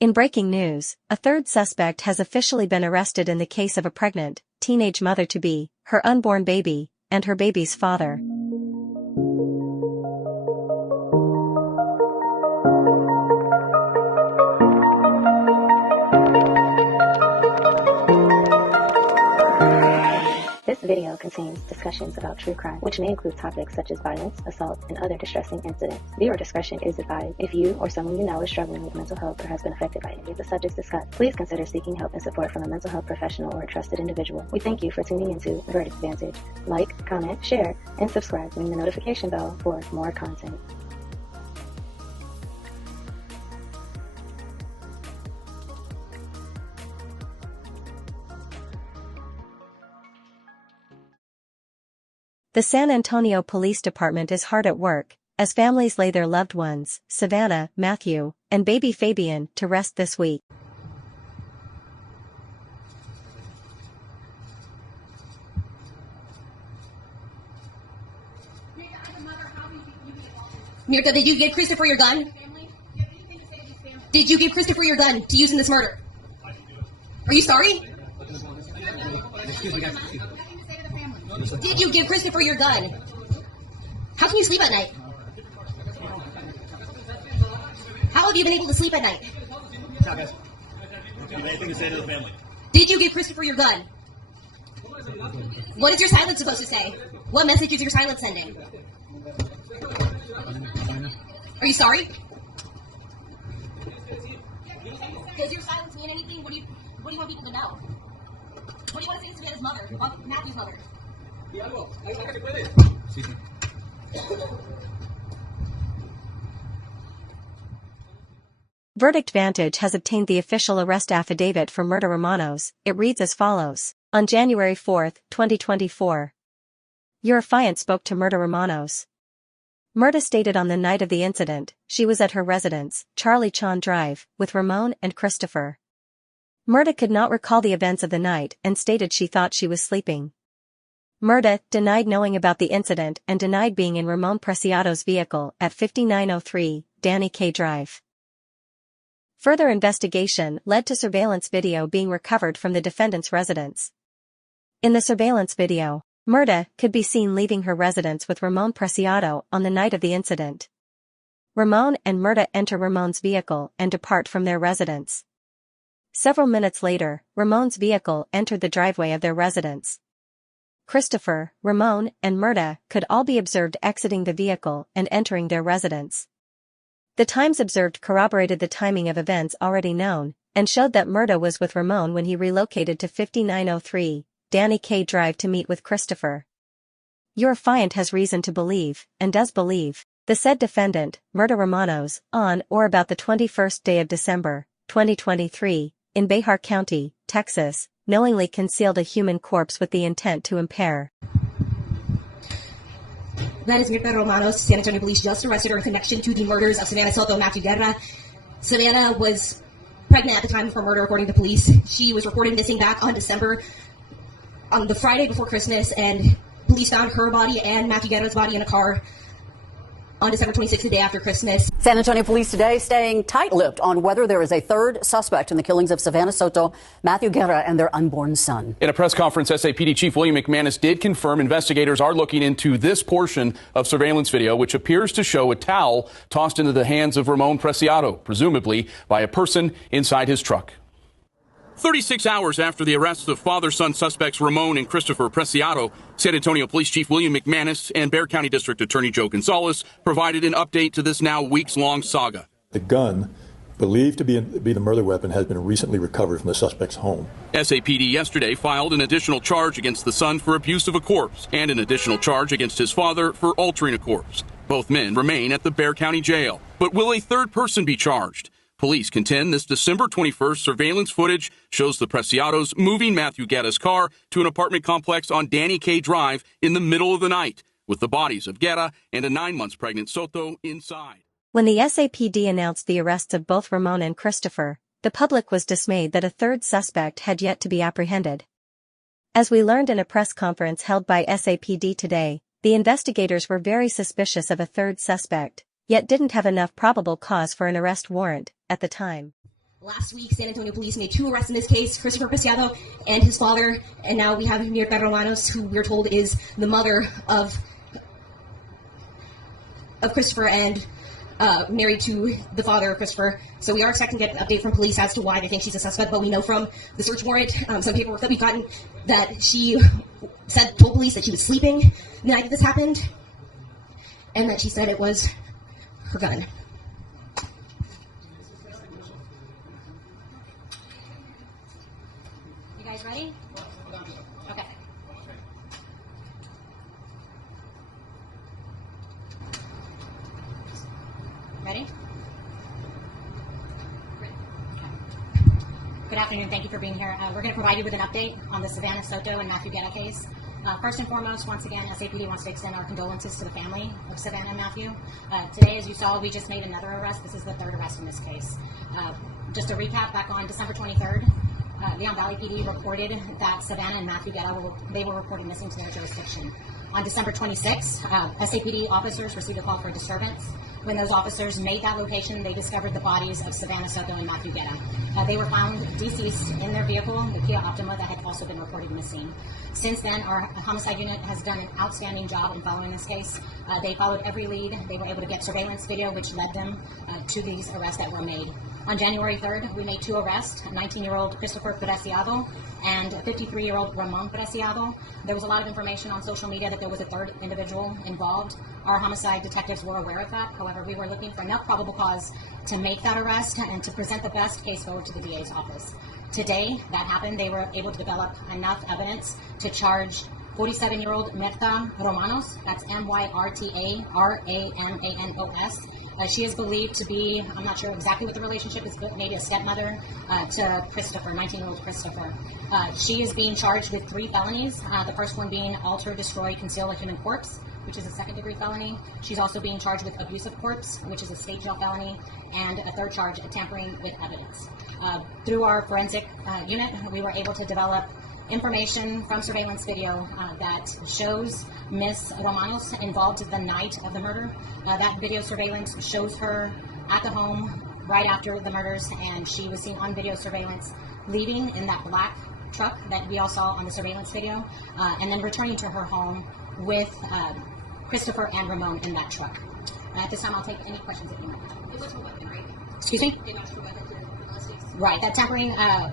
In breaking news, a third suspect has officially been arrested in the case of a pregnant, teenage mother-to-be, her unborn baby, and her baby's father. This video contains discussions about true crime, which may include topics such as violence, assault, and other distressing incidents. Viewer discretion is advised. If you or someone you know is struggling with mental health or has been affected by any of the subjects discussed, please consider seeking help and support from a mental health professional or a trusted individual. We thank you for tuning into Verdict Vantage. Like, comment, share, and subscribe. Ring the notification bell for more content. The San Antonio Police Department is hard at work, as families lay their loved ones, Savannah, Matthew, and baby Fabian, to rest this week. Myrta, did you give Christopher your gun? Did you give Christopher your gun to use in this murder? Are you sorry? Did you give Christopher your gun? How can you sleep at night? How have you been able to sleep at night? Stop, guys. Do you have anything to say to the family? Did you give Christopher your gun? What is your silence supposed to say? What message is your silence sending? Are you sorry? Does your silence mean anything? What do you want people to know? What do you want to say to Savannah's mother? Matthew's mother? Verdict Vantage has obtained the official arrest affidavit for Myrta Romanos. It reads as follows. On January 4, 2024. Your affiant spoke to Myrta Romanos. Myrta stated on the night of the incident, she was at her residence, Charlie Chan Drive, with Ramon and Christopher. Myrta could not recall the events of the night and stated she thought she was sleeping. Myrta denied knowing about the incident and denied being in Ramon Preciado's vehicle at 5903 Danny K. Drive. Further investigation led to surveillance video being recovered from the defendant's residence. In the surveillance video, Myrta could be seen leaving her residence with Ramon Preciado on the night of the incident. Ramon and Myrta enter Ramon's vehicle and depart from their residence. Several minutes later, Ramon's vehicle entered the driveway of their residence. Christopher, Ramon, and Myrta could all be observed exiting the vehicle and entering their residence. The times observed corroborated the timing of events already known, and showed that Myrta was with Ramon when he relocated to 5903 Danny K. Drive to meet with Christopher. Your affiant has reason to believe, and does believe, the said defendant, Myrta Romanos, on or about the 21st day of December, 2023, in Bexar County, Texas, knowingly concealed a human corpse with the intent to impair. That is Myrta Romanos. San Antonio Police just arrested her in connection to the murders of Savannah Soto and Matthew Guerra. Savannah was pregnant at the time of her murder, according to police. She was reported missing back on the Friday before Christmas, and police found her body and Matthew Guerra's body in a car on December 26th, the day after Christmas. San Antonio Police today staying tight-lipped on whether there is a third suspect in the killings of Savannah Soto, Matthew Guerra, and their unborn son. In a press conference, SAPD Chief William McManus did confirm investigators are looking into this portion of surveillance video, which appears to show a towel tossed into the hands of Ramon Preciado, presumably by a person inside his truck. 36 hours after the arrests of father-son suspects Ramon and Christopher Preciado, San Antonio Police Chief William McManus and Bexar County District Attorney Joe Gonzalez provided an update to this now weeks-long saga. The gun, believed to be the murder weapon, has been recently recovered from the suspect's home. SAPD yesterday filed an additional charge against the son for abuse of a corpse and an additional charge against his father for altering a corpse. Both men remain at the Bexar County Jail. But will a third person be charged? Police contend this December 21st surveillance footage shows the Preciados moving Matthew Guerra's car to an apartment complex on Danny K. Drive in the middle of the night, with the bodies of Guerra and a 9 months pregnant Soto inside. When the SAPD announced the arrests of both Ramon and Christopher, the public was dismayed that a third suspect had yet to be apprehended. As we learned in a press conference held by SAPD today, the investigators were very suspicious of a third suspect, yet didn't have enough probable cause for an arrest warrant at the time. Last week, San Antonio police made 2 arrests in this case, Christopher Preciado and his father, and now we have Myrta Romanos, who we're told is the mother of Christopher and married to the father of Christopher. So we are expecting to get an update from police as to why they think she's a suspect, but we know from the search warrant, some paperwork that we've gotten, that she told police that she was sleeping the night that this happened, and that she said it was her gun. You guys ready? Okay. Ready? Good afternoon. Thank you for being here. We're going to provide you with an update on the Savannah Soto and Matthew Guetta case. First and foremost, once again, SAPD wants to extend our condolences to the family of Savannah and Matthew. Today, as you saw, we just made another arrest. This is the 3rd arrest in this case. Just to recap, back on December 23rd, Leon Valley PD reported that Savannah and Matthew Guetta were reported missing to their jurisdiction. On December 26th, SAPD officers received a call for a disturbance. When those officers made that location, they discovered the bodies of Savannah Soto and Matthew Guetta. They were found deceased in their vehicle, the Kia Optima, that had also been reported missing. Since then, our homicide unit has done an outstanding job in following this case. They followed every lead. They were able to get surveillance video, which led them to these arrests that were made. On January 3rd, we made 2 arrests, 19-year-old Christopher Preciado and 53-year-old Ramon Preciado. There was a lot of information on social media that there was a 3rd individual involved. Our homicide detectives were aware of that. However, we were looking for enough probable cause to make that arrest and to present the best case forward to the DA's office. Today, that happened. They were able to develop enough evidence to charge 47-year-old Myrta Romanos, that's Myrta Ramanos. She is believed to be, I'm not sure exactly what the relationship is, but maybe a stepmother to Christopher, 19-year-old Christopher. She is being charged with 3 felonies, the first one being alter, destroy, conceal a human corpse, which is a 2nd-degree felony. She's also being charged with abuse of corpse, which is a state jail felony, and a 3rd charge, tampering with evidence. Through our forensic unit, we were able to develop information from surveillance video that shows Miss Romanos involved the night of the murder. That video surveillance shows her at the home right after the murders, and she was seen on video surveillance leaving in that black truck that we all saw on the surveillance video, and then returning to her home with Christopher and Ramon in that truck. At this time, I'll take any questions that you might have. It was her weapon, right? Excuse me? They matched her weapon to Right, that tampering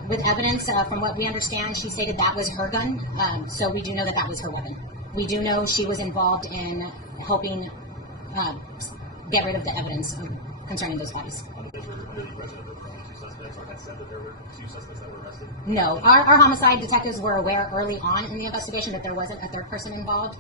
with evidence, from what we understand, she stated that was her gun, so we do know that that was her weapon. We do know she was involved in helping get rid of the evidence concerning those bodies. No, our homicide detectives were aware early on in the investigation that there wasn't a 3rd person involved.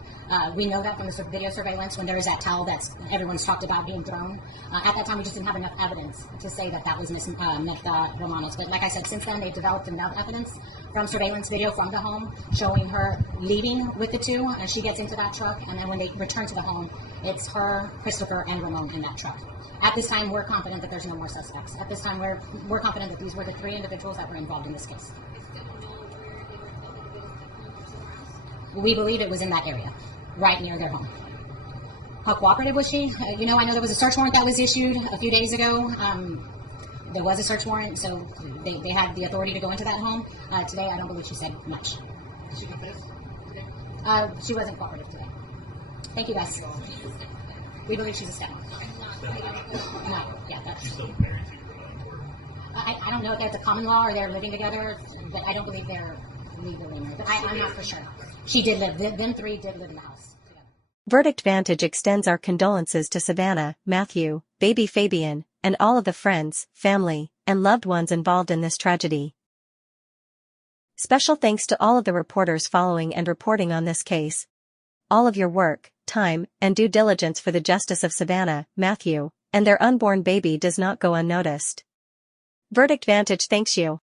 We know that from the video surveillance when there is that towel that everyone's talked about being thrown. At that time, we just didn't have enough evidence to say that that was Miss Myrta Romanos. But like I said, since then, they've developed enough evidence from surveillance video from the home showing her leaving with the 2, and she gets into that truck, and then when they return to the home, it's her, Christopher, and Ramon in that truck. At this time, we're confident that there's no more suspects. At this time, we're confident that these were the 3 individuals that were involved in this case. We believe it was in that area, right near their home. How cooperative was she? I know there was a search warrant that was issued a few days ago. There was a search warrant, so they had the authority to go into that home. Today, I don't believe she said much. She confessed? She wasn't cooperative today. Thank you, guys. We believe she's a stepmom. No, yeah, that's. She's still married to your I don't know if that's a common law or they're living together, but I don't believe they're legally married. But I'm not for sure. She did live. Them 3 did live in the house together. Verdict Vantage extends our condolences to Savannah, Matthew, baby Fabian, and all of the friends, family, and loved ones involved in this tragedy. Special thanks to all of the reporters following and reporting on this case. All of your work, time, and due diligence for the justice of Savannah, Matthew, and their unborn baby does not go unnoticed. Verdict Vantage thanks you.